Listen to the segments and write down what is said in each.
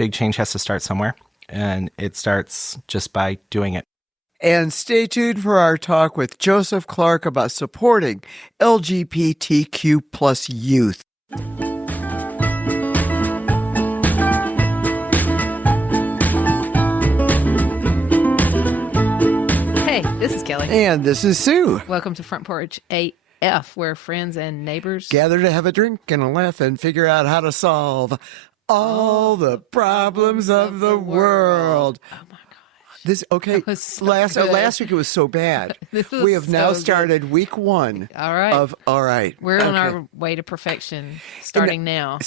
big change has to start somewhere, and it starts just by doing it. And stay tuned for our talk with Joseph Clark about supporting LGBTQ plus youth. Hey, this is Kelli. And this is Sue. Welcome to Front Porch AF, where friends and neighbors gather to have a drink and a laugh and figure out how to solve all the problems of the world. Oh my gosh. Last week it was so bad. We have now started week 1 All right. of All Right. We're on our way to perfection, starting now.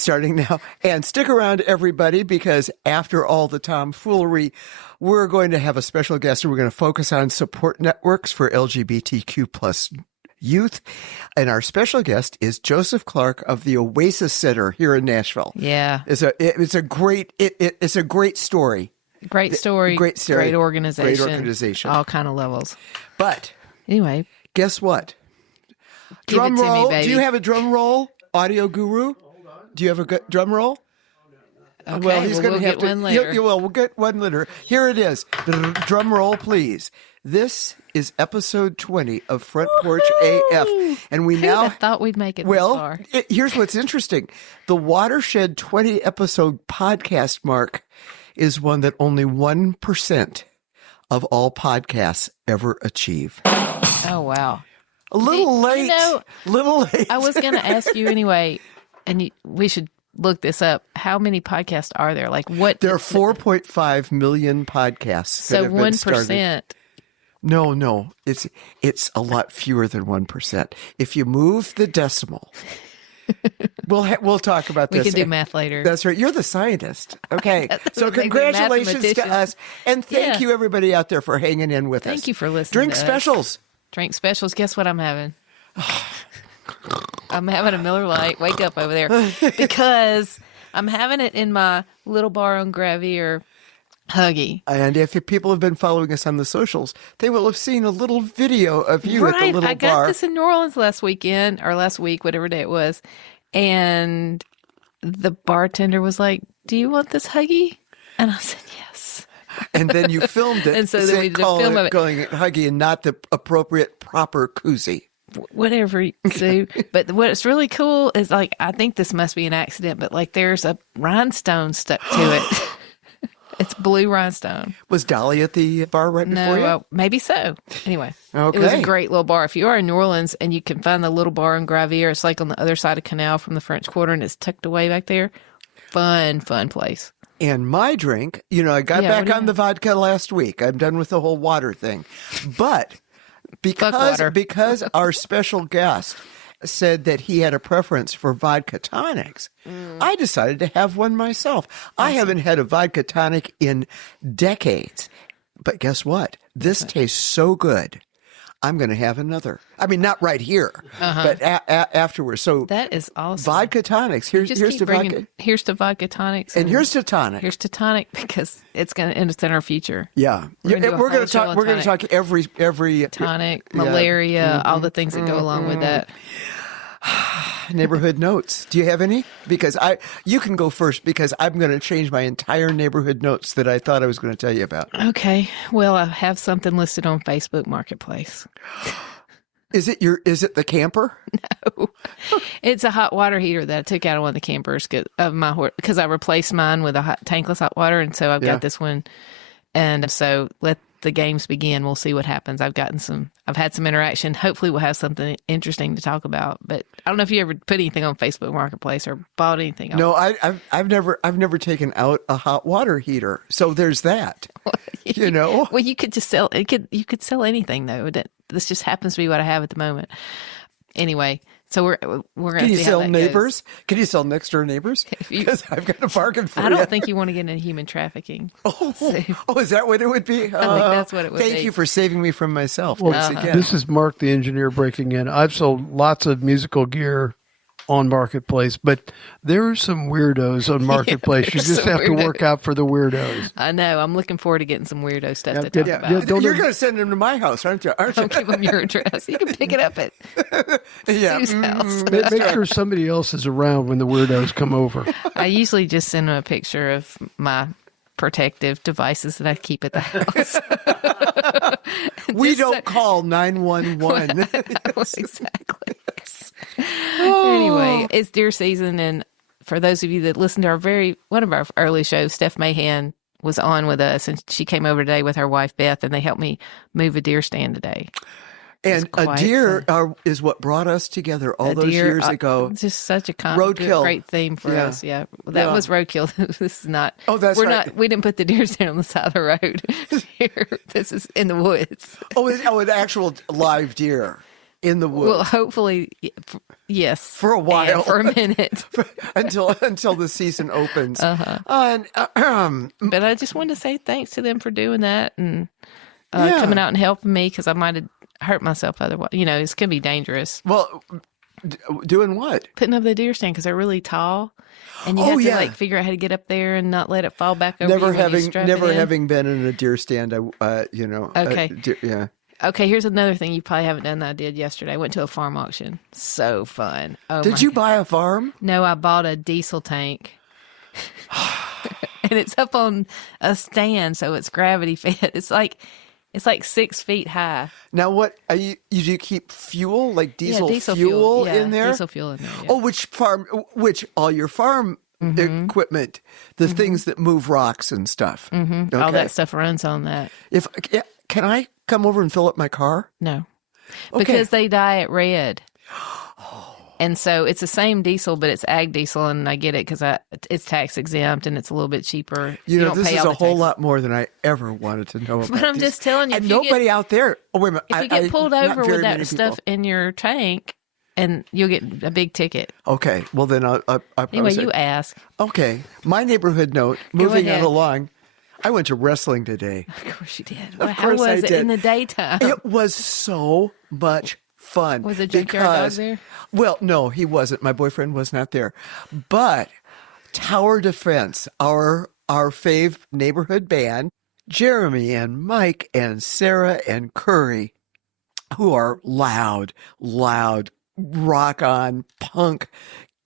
And stick around, everybody, because after all the tomfoolery, we're going to have a special guest, and we're going to focus on support networks for LGBTQ plus youth. And our special guest is Joseph Clark of the Oasis Center here in Nashville. Yeah. It's a great story. Great story. Great organization. All kind of levels. But anyway, guess what? Give drum it to roll. me, baby. Do you have a drum roll, audio guru? Do you have a good drum roll? Okay, well, he's going to have get one later. We'll get one later. Here it is. Drum roll, please. This is episode 20 of Front Porch AF, and we I thought we'd make it this far. Here's what's interesting: the Watershed 20 episode podcast mark is one that only 1% of all podcasts ever achieve. Oh, wow. A little late. Little late. I was going to ask you anyway, and we should look this up. How many podcasts are there? Like what? There are 4.5 million podcasts. So 1%. No. It's a lot fewer than 1%. If you move the decimal... We'll talk about this. We can do math later. That's right. You're the scientist. Okay. So congratulations to us. And thank you, everybody out there, for hanging in with us. Thank you for listening. Drink specials. Drink specials. Guess what I'm having? I'm having a Miller Lite. Wake up over there. Because I'm having it in my little bar on Gravier Huggy. And if people have been following us on the socials, they will have seen a little video of you at the little bar. I got this in New Orleans last week, whatever day it was. And the bartender was like, "Do you want this Huggy?" And I said, "Yes." And then you filmed it. And so then we did a film of it. Calling it Huggy and not the appropriate, proper koozie. Whatever, Sue. But what's really cool is, like, I think this must be an accident, but, like, there's a rhinestone stuck to it. It's blue rhinestone. Was Dolly at the bar right before you? No, maybe so. Anyway, okay. It was a great little bar. If you are in New Orleans and you can find the little bar in Gravier, it's like on the other side of Canal from the French Quarter, and it's tucked away back there. Fun place. And my drink, I got back on the vodka last week. I'm done with the whole water thing. But because our special guest said that he had a preference for vodka tonics, I decided to have one myself. Awesome. I haven't had a vodka tonic in decades. But guess what? This tastes so good. I'm going to have another. I mean, not right here, but afterwards. So that is awesome. Vodka tonics. Here's to vodka. Here's to vodka tonics. And here's to tonic. Here's to tonic, because it's in our future. Yeah. We're going to talk every tonic, malaria, all the things that go along with that. Neighborhood notes. Do you have any? Because you can go first, because I'm going to change my entire neighborhood notes that I thought I was going to tell you about. Okay. Well, I have something listed on Facebook Marketplace. Is it the camper? No. It's a hot water heater that I took out of one of the campers because I replaced mine with a tankless hot water, and so I've got this one. And so let the games begin. We'll see what happens. I've had some interaction. Hopefully we'll have something interesting to talk about. But I don't know if you ever put anything on Facebook Marketplace or bought anything. No, I've never taken out a hot water heater. So there's that. Well, you could just sell you could sell anything though. This just happens to be what I have at the moment. Anyway, so we're going to. Can you sell neighbors? Goes. Can you sell next door neighbors? Because I've got a bargain for you. I don't think you want to get into human trafficking. Is that what it would be? I think that's what it would be. Thank you for saving me from myself. Well, this is Mark, the engineer, breaking in. I've sold lots of musical gear on Marketplace, but there are some weirdos on Marketplace. You just have to work out for the weirdos. I know. I'm looking forward to getting some weirdo stuff to talk about. You're going to send them to my house, aren't you? Don't give them your address. You can pick it up at Sue's house. Make sure somebody else is around when the weirdos come over. I usually just send them a picture of my protective devices that I keep at the house. We don't call 911. Exactly. Anyway, it's deer season, and for those of you that listen to one of our early shows, Steph Mahan was on with us, and she came over today with her wife Beth, and they helped me move a deer stand today. And a deer is what brought us together all those years ago. Just such a roadkill. Great theme for us. Yeah, that was roadkill. This is not. Oh, that's right. We didn't put the deer stand on the side of the road. Here, this is in the woods. An actual live deer in the woods. Well, hopefully, yes. For a while, for a minute, until the season opens. But I just wanted to say thanks to them for doing that and coming out and helping me, because I might have hurt myself otherwise. It's going to be dangerous. Well, doing what? Putting up the deer stand, because they're really tall, and you have to figure out how to get up there and not let it fall back over. Never having been in a deer stand, Okay. Yeah. Okay, here's another thing you probably haven't done that I did yesterday. I went to a farm auction. So fun. Oh, did you buy a farm? No, I bought a diesel tank. And it's up on a stand, so it's gravity fed. It's like 6 feet high. Now, what you do? Keep fuel, like diesel fuel in there? Diesel fuel in there. Yeah. Oh, all your farm equipment, the things that move rocks and stuff. Okay. All that stuff runs on that. Can I come over and fill up my car? No, because they dye it red. And so it's the same diesel, but it's ag diesel, and I get it because it's tax exempt and it's a little bit cheaper. This is a whole lot more than I ever wanted to know about. But I'm just telling you, and nobody out there. Oh, wait a minute. If you get pulled over with that stuff in your tank, and you'll get a big ticket. Okay, well then I anyway, you ask. Okay, my neighborhood note. Moving on along. I went to wrestling today. Of course you did. How was it in the daytime? It was so much fun. Was the junkyard dog there? Well, no, he wasn't. My boyfriend was not there. But Tower Defense, our fave neighborhood band, Jeremy and Mike and Sarah and Curry, who are loud, rock on, punk,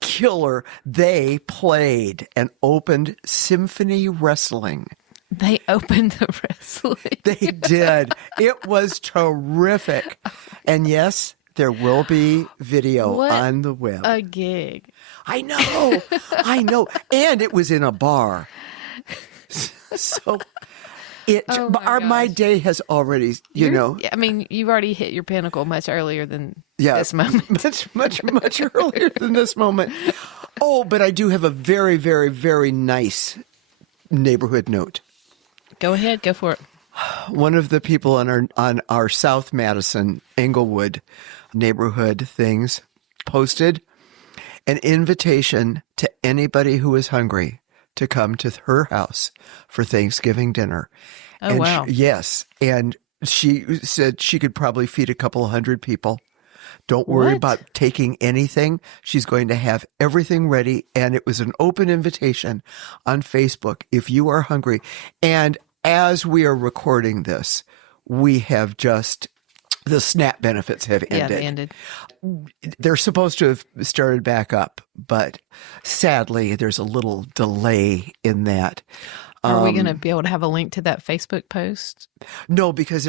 killer, they played and opened Symphony Wrestling. They opened the wrestling. They did. It was terrific. And yes, there will be video on the web. A gig. I know. And it was in a bar. So my day has already, I mean, you've already hit your pinnacle much earlier than this moment. much earlier than this moment. Oh, but I do have a very, very, very nice neighborhood note. Go ahead. Go for it. One of the people on our South Madison, Englewood neighborhood things posted an invitation to anybody who is hungry to come to her house for Thanksgiving dinner. Oh, wow. Yes. And she said she could probably feed a couple of hundred people. Don't worry about taking anything. She's going to have everything ready. And it was an open invitation on Facebook if you are hungry. And as we are recording this, we have the SNAP benefits have ended. Yeah, they ended. They're supposed to have started back up, but sadly, there's a little delay in that. Are we going to be able to have a link to that Facebook post? No, because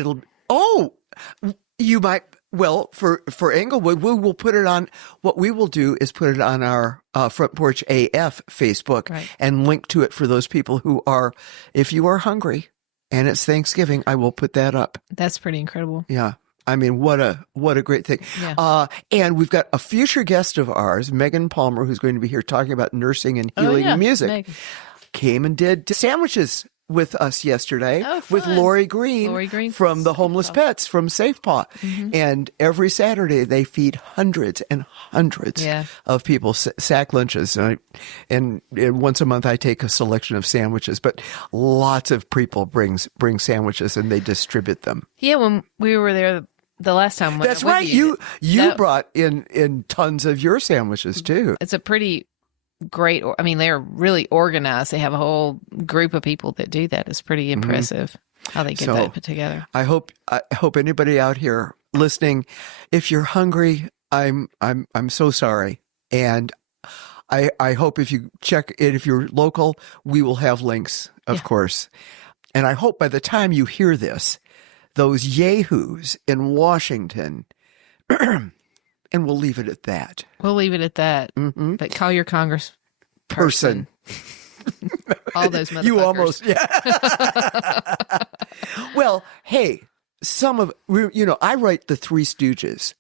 you might. Well, for Englewood, we will put it on. What we will do is put it on our Front Porch AF Facebook and link to it for those people who are. If you are hungry and it's Thanksgiving, I will put that up. That's pretty incredible. Yeah. I mean, what a great thing. Yeah. And we've got a future guest of ours, Megan Palmer, who's going to be here talking about nursing and healing music. Megan came and did sandwiches with us yesterday with Lori Green from the Homeless Pets from Safe Paw. Mm-hmm. And every Saturday they feed hundreds and hundreds of people sack lunches. And once a month I take a selection of sandwiches, but lots of people bring sandwiches and they distribute them. Yeah, when we were there the last time. That's right. You brought in tons of your sandwiches too. It's a pretty great. I mean, they're really organized. They have a whole group of people that do that. It's pretty impressive how they get that put together. I hope anybody out here listening, if you're hungry, I'm so sorry, and I hope if you check it, if you're local, we will have links, of course, and I hope by the time you hear this, those yahoos in Washington, and we'll leave it at that. We'll leave it at that. Mm-hmm. But call your congressperson. All those motherfuckers. You almost, Well, hey, I write the Three Stooges,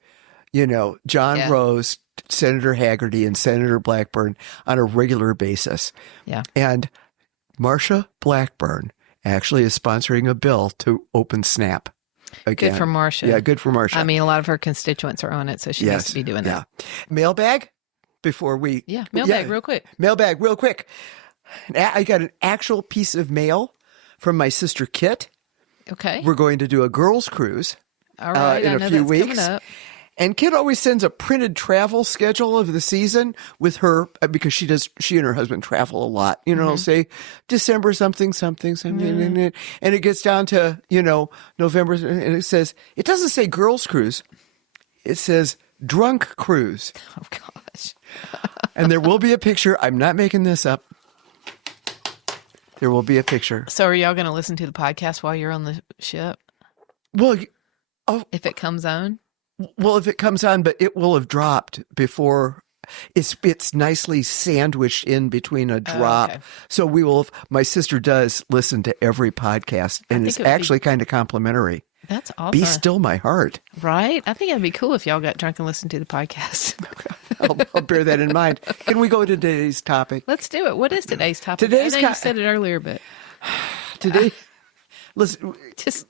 John Rose, Senator Haggerty, and Senator Blackburn on a regular basis. Yeah. And Marsha Blackburn actually is sponsoring a bill to open SNAP again. Good for Marsha. Yeah, good for Marsha. I mean, a lot of her constituents are on it, so she needs to be doing that. Mailbag before we... Yeah, mailbag real quick. Mailbag real quick. I got an actual piece of mail from my sister Kit. Okay. We're going to do a girls' cruise in a few weeks. And Kit always sends a printed travel schedule of the season with her, because she and her husband travel a lot. Say December something, and it gets down to, November, and it doesn't say girls' cruise. It says drunk cruise. Oh, gosh. And there will be a picture. I'm not making this up. There will be a picture. So are y'all going to listen to the podcast while you're on the ship? Well, if it comes on? Well, if it comes on, but it will have dropped before. It's nicely sandwiched in between a drop. Okay. So we will. My sister does listen to every podcast, and it's actually kind of complimentary. That's awesome. Be still my heart. Right? I think it'd be cool if y'all got drunk and listened to the podcast. I'll bear that in mind. Can we go to today's topic? Let's do it. What is today's topic? I know you said it earlier, but... Today... Listen,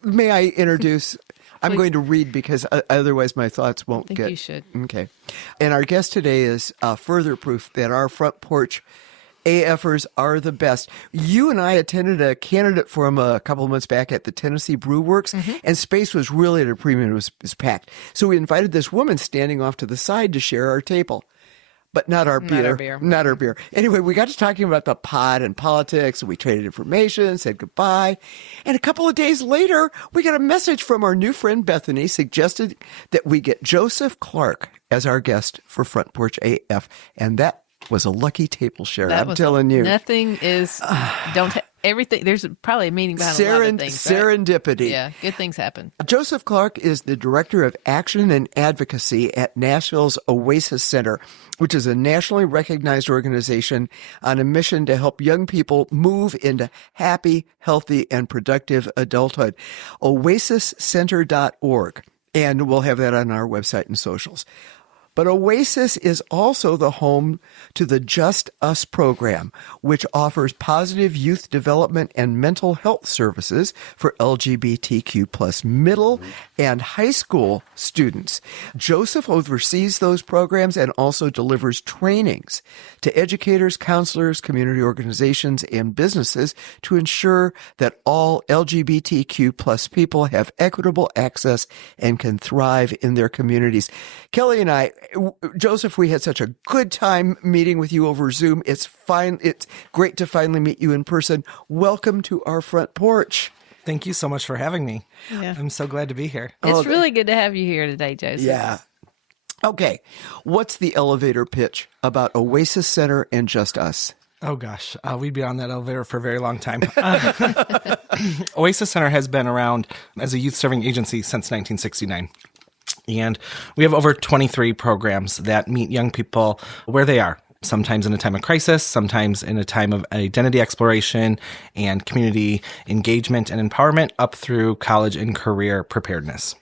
may I introduce... I'm going to read because otherwise my thoughts won't get... I think you should. Okay. And our guest today is further proof that our Front Porch AFers are the best. You and I attended a candidate forum a couple of months back at the Tennessee Brew Works, and space was really at a premium. It was packed. So we invited this woman standing off to the side to share our table. But not our beer. Not our beer. Anyway, we got to talking about the pod and politics, and we traded information, said goodbye. And a couple of days later, we got a message from our new friend Bethany suggested that we get Joseph Clark as our guest for Front Porch AF. And that was a lucky table share, I'm telling you. Nothing is, everything, there's probably a meaning behind a lot of things. Serendipity. Right? Yeah, good things happen. Joseph Clark is the Director of Action and Advocacy at Nashville's Oasis Center, which is a nationally recognized organization on a mission to help young people move into happy, healthy, and productive adulthood. OasisCenter.org. And we'll have that on our website and socials. But Oasis is also the home to the Just Us program, which offers positive youth development and mental health services for LGBTQ plus middle and high school students. Joseph oversees those programs and also delivers trainings to educators, counselors, community organizations, and businesses to ensure that all LGBTQ plus people have equitable access and can thrive in their communities. Kelli and I, Joseph, we had such a good time meeting with you over Zoom. It's great to finally meet you in person. Welcome to our Front Porch. Thank you so much for having me. Yeah. I'm so glad to be here. It's really good to have you here today, Joseph. Yeah. Okay. What's the elevator pitch about Oasis Center and Just Us? Oh, gosh. We'd be on that elevator for a very long time. Oasis Center has been around as a youth-serving agency since 1969. And we have over 23 programs that meet young people where they are, sometimes in a time of crisis, sometimes in a time of identity exploration and community engagement and empowerment, up through college and career preparedness.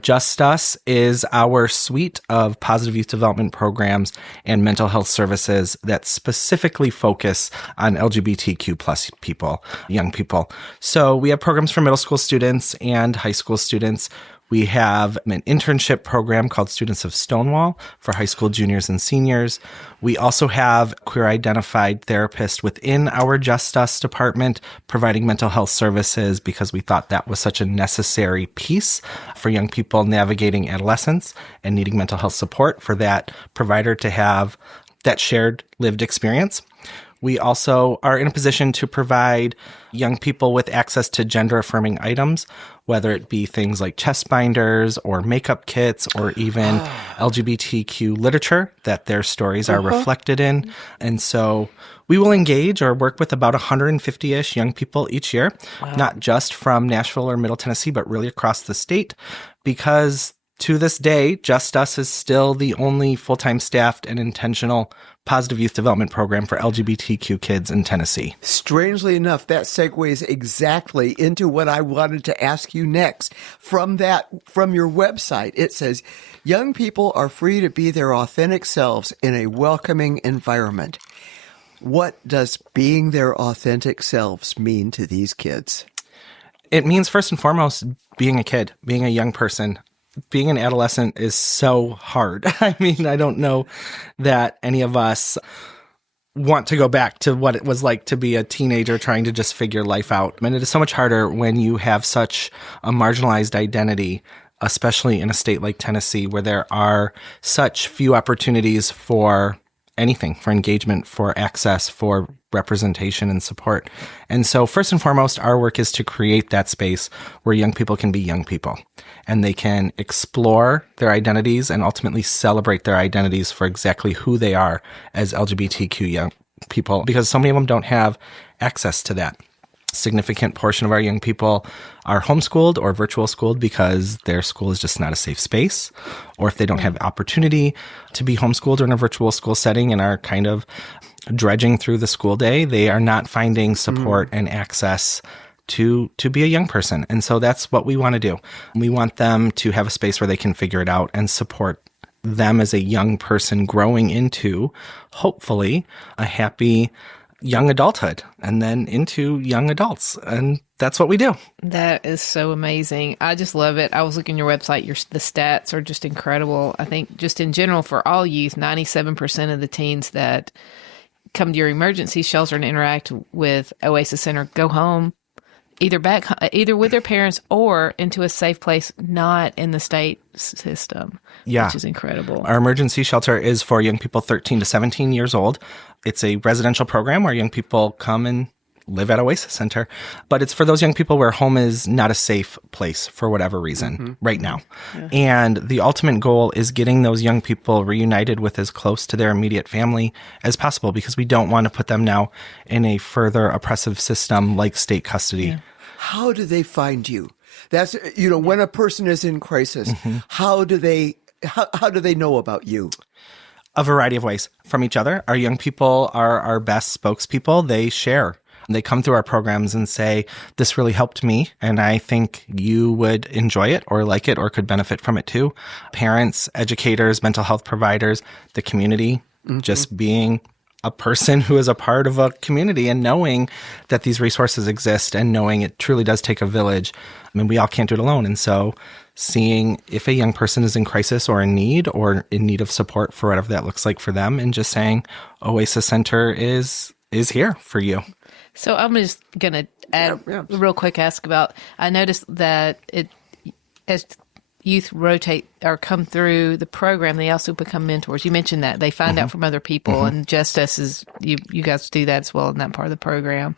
Just Us is our suite of positive youth development programs and mental health services that specifically focus on LGBTQ plus people, young people. So we have programs for middle school students and high school students. We have an internship program called Students of Stonewall for high school juniors and seniors. We also have queer identified therapists within our Just Us department providing mental health services because we thought that was such a necessary piece for young people navigating adolescence and needing mental health support, for that provider to have that shared lived experience. We also are in a position to provide young people with access to gender-affirming items, whether it be things like chest binders or makeup kits or even LGBTQ literature that their stories are reflected in. And so we will engage or work with about 150-ish young people each year, not just from Nashville or Middle Tennessee, but really across the state, because to this day, Just Us is still the only full-time staffed and intentional positive youth development program for LGBTQ kids in Tennessee. Strangely enough, that segues exactly into what I wanted to ask you next. From your website, it says, young people are free to be their authentic selves in a welcoming environment. What does being their authentic selves mean to these kids? It means, first and foremost, being a kid, being a young person. Being an adolescent is so hard. I mean, I don't know that any of us want to go back to what it was like to be a teenager trying to just figure life out. And it is so much harder when you have such a marginalized identity, especially in a state like Tennessee, where there are such few opportunities for anything, for engagement, for access, for representation and support. And so first and foremost, our work is to create that space where young people can be young people and they can explore their identities and ultimately celebrate their identities for exactly who they are as LGBTQ young people, because so many of them don't have access to that. Significant portion of our young people are homeschooled or virtual schooled because their school is just not a safe space, or if they don't have opportunity to be homeschooled or in a virtual school setting and are kind of dredging through the school day, they are not finding support and access to be a young person. And so that's what we want to do. We want them to have a space where they can figure it out and support them as a young person growing into, hopefully, a happy young adulthood and then into young adults. And that's what we do. That is so amazing. I just love it. I was looking at your website. The stats are just incredible. I think just in general for all youth, 97% of the teens that come to your emergency shelter and interact with Oasis Center go home either with their parents or into a safe place, not in the state system, which is incredible. Our emergency shelter is for young people 13 to 17 years old. It's a residential program where young people come and live at Oasis Center, but it's for those young people where home is not a safe place for whatever reason right now. Yeah. And the ultimate goal is getting those young people reunited with as close to their immediate family as possible, because we don't want to put them now in a further oppressive system like state custody. Yeah. How do they find you? That's, when a person is in crisis, how do they know about you? A variety of ways. From each other. Our young people are our best spokespeople. They share. They come through our programs and say, this really helped me, and I think you would enjoy it or like it or could benefit from it too. Parents, educators, mental health providers, the community, just being a person who is a part of a community and knowing that these resources exist and knowing it truly does take a village. I mean, we all can't do it alone. And so seeing if a young person is in crisis or in need of support for whatever that looks like for them, and just saying Oasis Center is here for you. So I'm just going to add real quick, I noticed that as youth rotate or come through the program, they also become mentors. You mentioned that. They find out from other people, and Just Us is, you guys do that as well in that part of the program.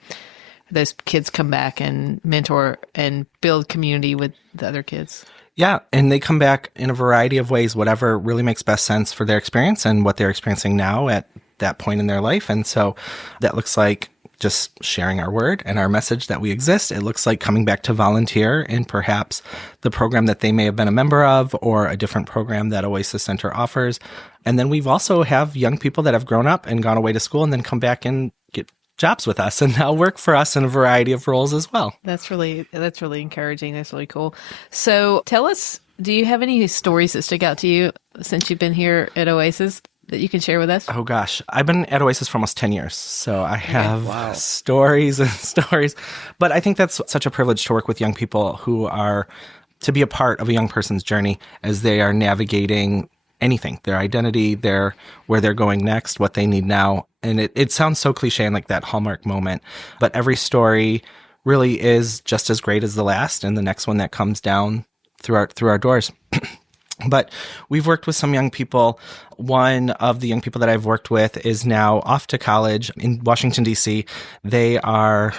Those kids come back and mentor and build community with the other kids. Yeah, and they come back in a variety of ways, whatever really makes best sense for their experience and what they're experiencing now at that point in their life. And so that looks like just sharing our word and our message that we exist. It looks like coming back to volunteer in perhaps the program that they may have been a member of or a different program that Oasis Center offers. And then we've also have young people that have grown up and gone away to school and then come back and get jobs with us and now work for us in a variety of roles as well. That's really encouraging. That's really cool. So tell us, do you have any stories that stick out to you since you've been here at Oasis that you can share with us? Oh gosh, I've been at Oasis for almost 10 years, so I have stories and stories. But I think that's such a privilege to work with young people who are to be a part of a young person's journey as they are navigating anything, their identity, where they're going next, what they need now. And it sounds so cliche and like that Hallmark moment, but every story really is just as great as the last and the next one that comes down through our doors. But we've worked with some young people. One of the young people that I've worked with is now off to college in Washington, D.C. They are,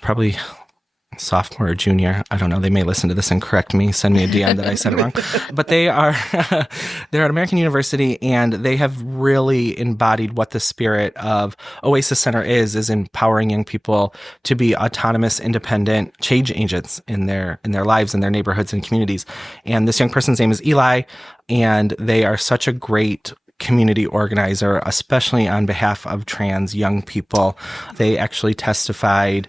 probably sophomore or junior. I don't know. They may listen to this and correct me, send me a DM that I said it wrong. But they're at American University, and they have really embodied what the spirit of Oasis Center is empowering young people to be autonomous, independent change agents in their lives, in their neighborhoods and communities. And this young person's name is Eli, and they are such a great community organizer, especially on behalf of trans young people. They actually testified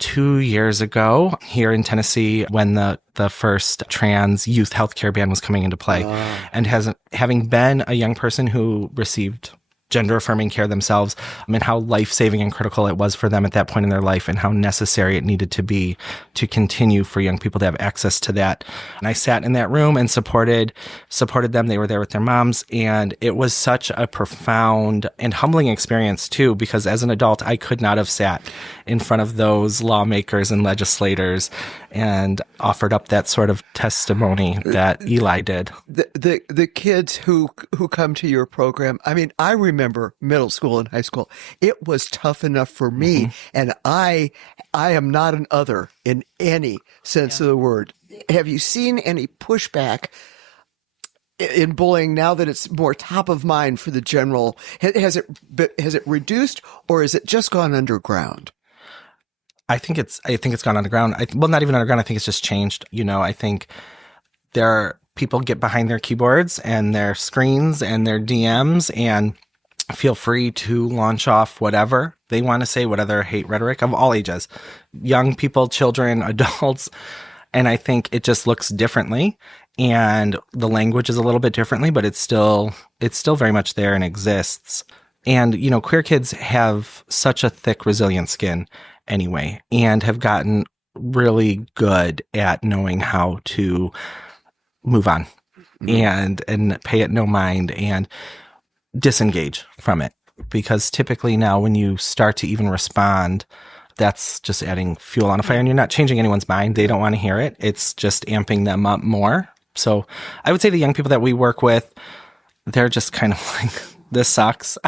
2 years ago here in Tennessee when the first trans youth healthcare ban was coming into play. And having been a young person who received gender-affirming care themselves, and how life-saving and critical it was for them at that point in their life, and how necessary it needed to be to continue for young people to have access to that. And I sat in that room and supported them. They were there with their moms, and it was such a profound and humbling experience too, because as an adult, I could not have sat in front of those lawmakers and legislators and offered up that sort of testimony that Eli did. The kids who come to your program, I mean, I remember middle school and high school. It was tough enough for me, and I am not an other in any sense of the word. Have you seen any pushback in bullying now that it's more top of mind for the general? Has it reduced, or has it just gone underground? I think it's gone underground. Not even underground. I think it's just changed. I think people get behind their keyboards and their screens and their DMs and feel free to launch off whatever they want to say, whatever hate rhetoric of all ages, young people, children, adults. And I think it just looks differently, and the language is a little bit differently, but it's still very much there and exists. And, queer kids have such a thick, resilient skin anyway, and have gotten really good at knowing how to move on and pay it no mind and disengage from it. Because typically now when you start to even respond, that's just adding fuel on a fire, and you're not changing anyone's mind. They don't want to hear it. It's just amping them up more. So I would say the young people that we work with, they're just kind of like, this sucks.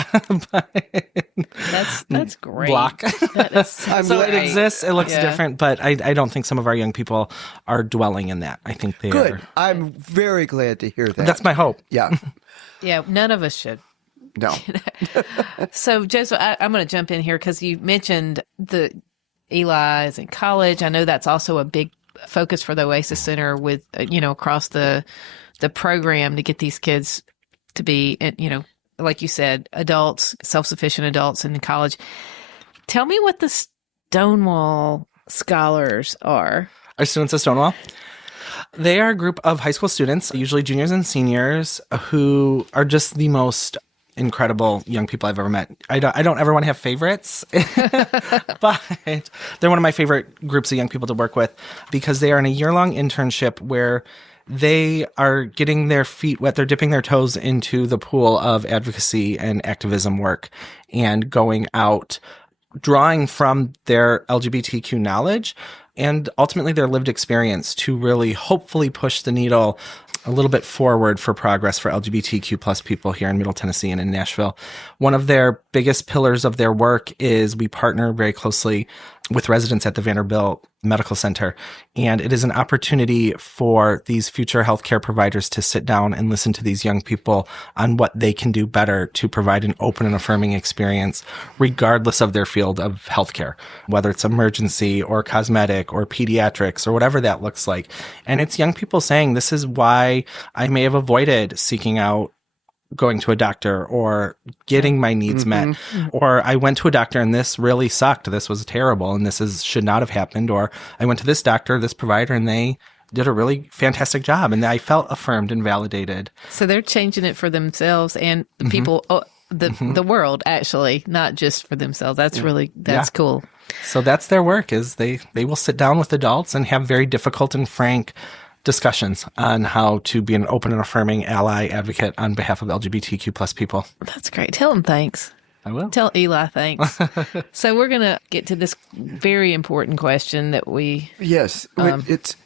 That's great. Block. That is so it exists. It looks different, but I don't think some of our young people are dwelling in that. I think they Good. are. I'm very glad to hear that. That's my hope. Yeah. Yeah, none of us should. No. So, Joseph, I'm going to jump in here because you mentioned the Eli is in college. I know that's also a big focus for the Oasis Center with, across the program to get these kids to be, like you said, adults, self-sufficient adults in college. Tell me what the Stonewall Scholars are. Our students at Stonewall? They are a group of high school students, usually juniors and seniors, who are just the most incredible young people I've ever met. I don't ever want to have favorites, but they're one of my favorite groups of young people to work with because they are in a year-long internship where they are getting their feet wet. They're dipping their toes into the pool of advocacy and activism work and going out, drawing from their LGBTQ knowledge and ultimately their lived experience to really hopefully push the needle a little bit forward for progress for LGBTQ plus people here in Middle Tennessee and in Nashville. One of their biggest pillars of their work is we partner very closely with residents at the Vanderbilt Medical Center. And it is an opportunity for these future healthcare providers to sit down and listen to these young people on what they can do better to provide an open and affirming experience, regardless of their field of healthcare, whether it's emergency or cosmetic or pediatrics or whatever that looks like. And it's young people saying, this is why I may have avoided seeking out going to a doctor or getting my needs met, or I went to a doctor and this really sucked. This was terrible and should not have happened. Or I went to this doctor, this provider, and they did a really fantastic job. And I felt affirmed and validated. So they're changing it for themselves and the people, the world actually, not just for themselves. That's cool. So that's their work, is they will sit down with adults and have very difficult and frank discussions on how to be an open and affirming ally advocate on behalf of LGBTQ plus people. That's great. Tell them thanks. I will. Tell Eli thanks. So we're going to get to this very important question that we... Yes. It's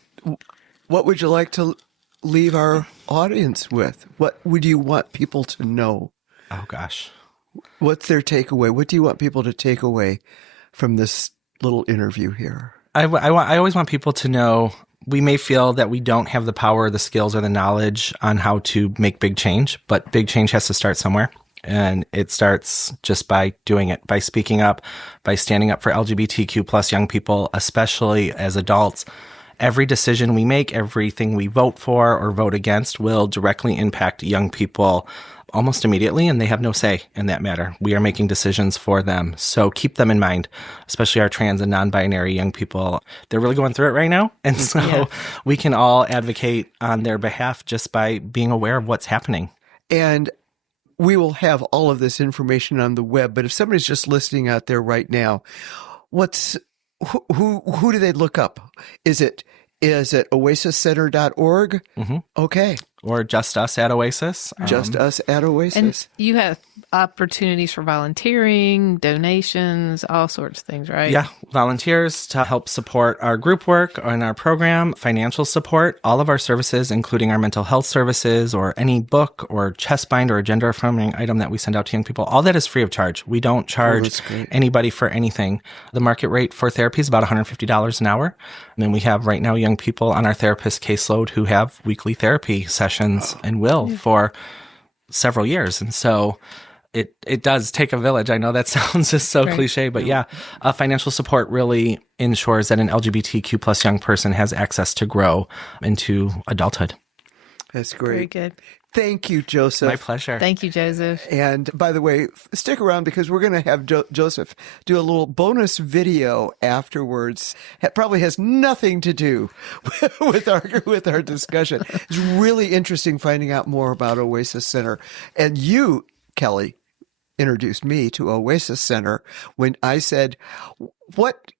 what would you like to leave our audience with? What would you want people to know? Oh, gosh. What's their takeaway? What do you want people to take away from this little interview here? I always want people to know we may feel that we don't have the power, the skills, or the knowledge on how to make big change, but big change has to start somewhere. And it starts just by doing it, by speaking up, by standing up for LGBTQ plus young people, especially as adults. Every decision we make, everything we vote for or vote against will directly impact young people almost immediately, and they have no say in that matter. We are making decisions for them. So keep them in mind, especially our trans and non-binary young people. They're really going through it right now. And so we can all advocate on their behalf just by being aware of what's happening. And we will have all of this information on the web, but if somebody's just listening out there right now, who do they look up? Is it oasiscenter.org? Mm-hmm. Okay. Or Just Us at Oasis. Just Us at Oasis. And you have opportunities for volunteering, donations, all sorts of things, right? Yeah. Volunteers to help support our group work and our program, financial support, all of our services, including our mental health services or any book or chest bind or a gender affirming item that we send out to young people. All that is free of charge. We don't charge anybody for anything. The market rate for therapy is about $150 an hour. And then we have right now young people on our therapist caseload who have weekly therapy sessions and will for several years. And so it does take a village. I know that sounds just so cliche, but financial support really ensures that an LGBTQ plus young person has access to grow into adulthood. That's great. Very good. Thank you, Joseph. My pleasure. Thank you, Joseph. And by the way, stick around because we're going to have Joseph do a little bonus video afterwards. It probably has nothing to do with our discussion. It's really interesting finding out more about Oasis Center. And you, Kelli, introduced me to Oasis Center when I said, what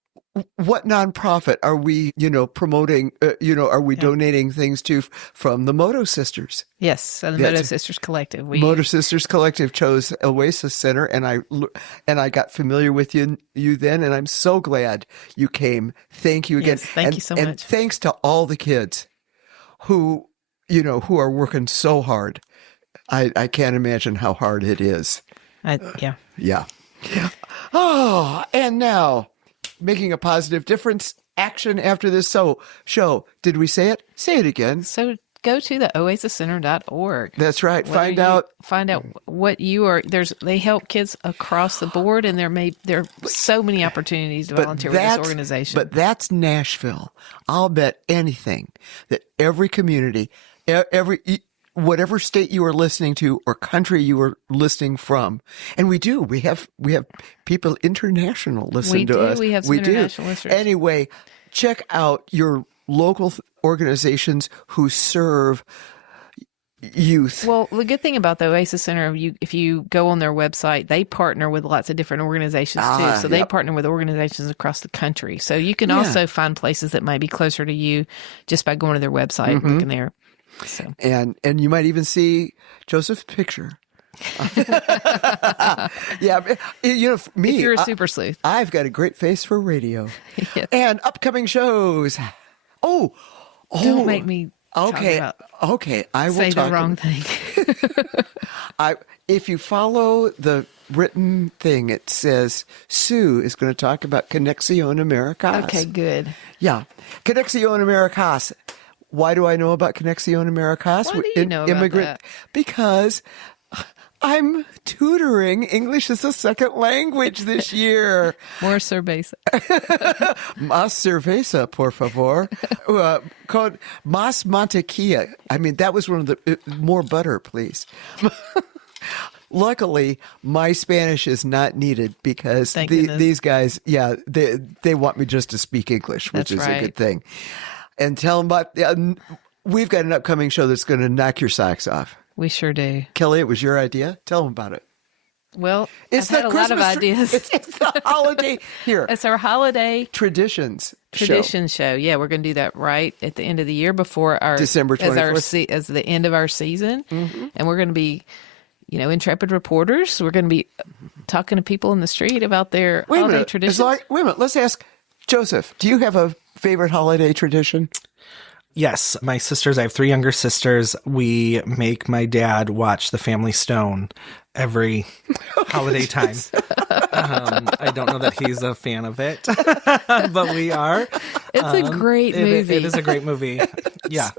nonprofit are we, promoting, are we donating things to from the Moto Sisters? Yes, the Moto Sisters Collective. Moto Sisters Collective chose Oasis Center, and I got familiar with you then, and I'm so glad you came. Thank you again. Yes, thank you so much. And thanks to all the kids who are working so hard. I can't imagine how hard it is. Yeah. Oh, and now, making a positive difference, action after this show. Did we say it? Say it again. So go to the oasiscenter.org. That's right. Find out what you are. They help kids across the board, and there are so many opportunities to volunteer with this organization. But that's Nashville. I'll bet anything that every community, whatever state you are listening to or country you are listening from, and we have people international listening to us. We have some international listeners. Anyway, check out your local organizations who serve youth. Well, the good thing about the Oasis Center, if you go on their website, they partner with lots of different organizations too. So they partner with organizations across the country. So you can also find places that might be closer to you just by going to their website and looking there. So. And you might even see Joseph's picture. Yeah, me. If you're a super sleuth, I've got a great face for radio. Yes. And upcoming shows. Don't make me. Okay. I will say the wrong thing. If you follow the written thing, it says Sue is going to talk about Conexión Americas. Okay, good. Yeah, Conexión Americas. Why do I know about Conexión Americas? Why do you know about that? Because I'm tutoring English as a second language this year. More cerveza. Más cerveza, por favor. Called Más mantequilla. I mean, that was one of the... more butter, please. Luckily, my Spanish is not needed because these guys, they want me just to speak English, which is a good thing. And tell them about... we've got an upcoming show that's going to knock your socks off. We sure do. Kelli, it was your idea. Tell them about it. Well, It's I've had a lot of ideas. It's the holiday here. It's our holiday Tradition show. Yeah, we're going to do that right at the end of the year before our December 24th. as the end of our season, and we're going to be, intrepid reporters. We're going to be talking to people in the street about their holiday traditions. Wait a minute. Let's ask Joseph. Do you have a favorite holiday tradition? Yes, my sisters, I have 3 younger sisters. We make my dad watch The Family Stone every holiday time. I don't know that he's a fan of it, but we are. It's a great movie. It is a great movie. Yeah.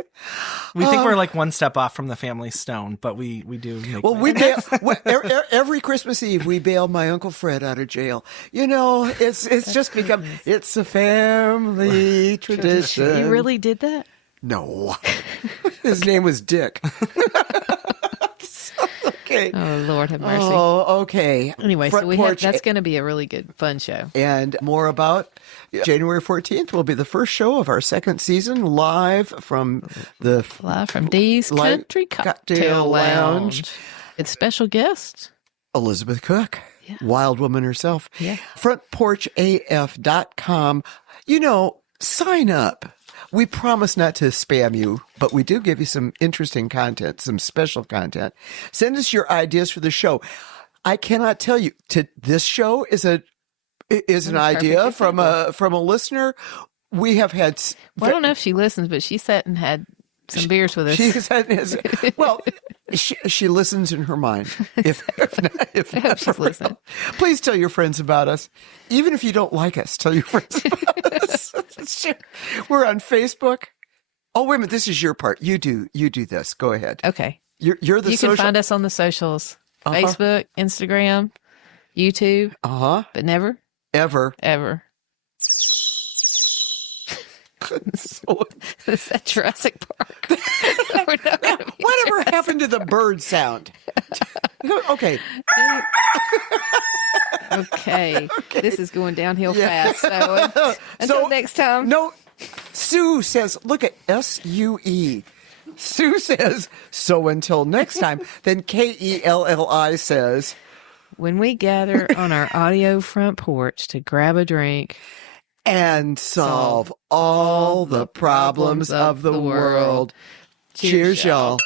We think we're like one step off from The Family Stone, but we do make every Christmas Eve we bail my Uncle Fred out of jail. It's just become it's a family tradition. You really did that? No. His name was Dick. Okay. Oh, Lord have mercy. Oh, okay. Anyway, that's going to be a really good, fun show. And more about January 14th will be the first show of our second season, live from Dee's Country Cocktail Lounge. It's special guest Elizabeth Cook, wild woman herself. Yeah. FrontPorchAF.com. Sign up. We promise not to spam you, but we do give you some interesting content, some special content. Send us your ideas for the show. I cannot tell you. This show is an idea from a listener. We have had. Well, I don't know if she listens, but she sat and had some beers with us. She listens in her mind. If not for real. Please tell your friends about us. Even if you don't like us, tell your friends about us. We're on Facebook. Oh, wait a minute. This is your part. You do this. Go ahead. Okay. You're the You social. can find us on the socials. Facebook, Instagram, YouTube. But never. Ever. Is that Jurassic Park? Whatever happened to the bird sound? Okay. Okay. This is going downhill fast. So until next time. No, Sue says, look at SUE. Sue says, so until next time. Then KELLI says, when we gather on our audio front porch to grab a drink and solve all the problems of the world. Cheers, y'all.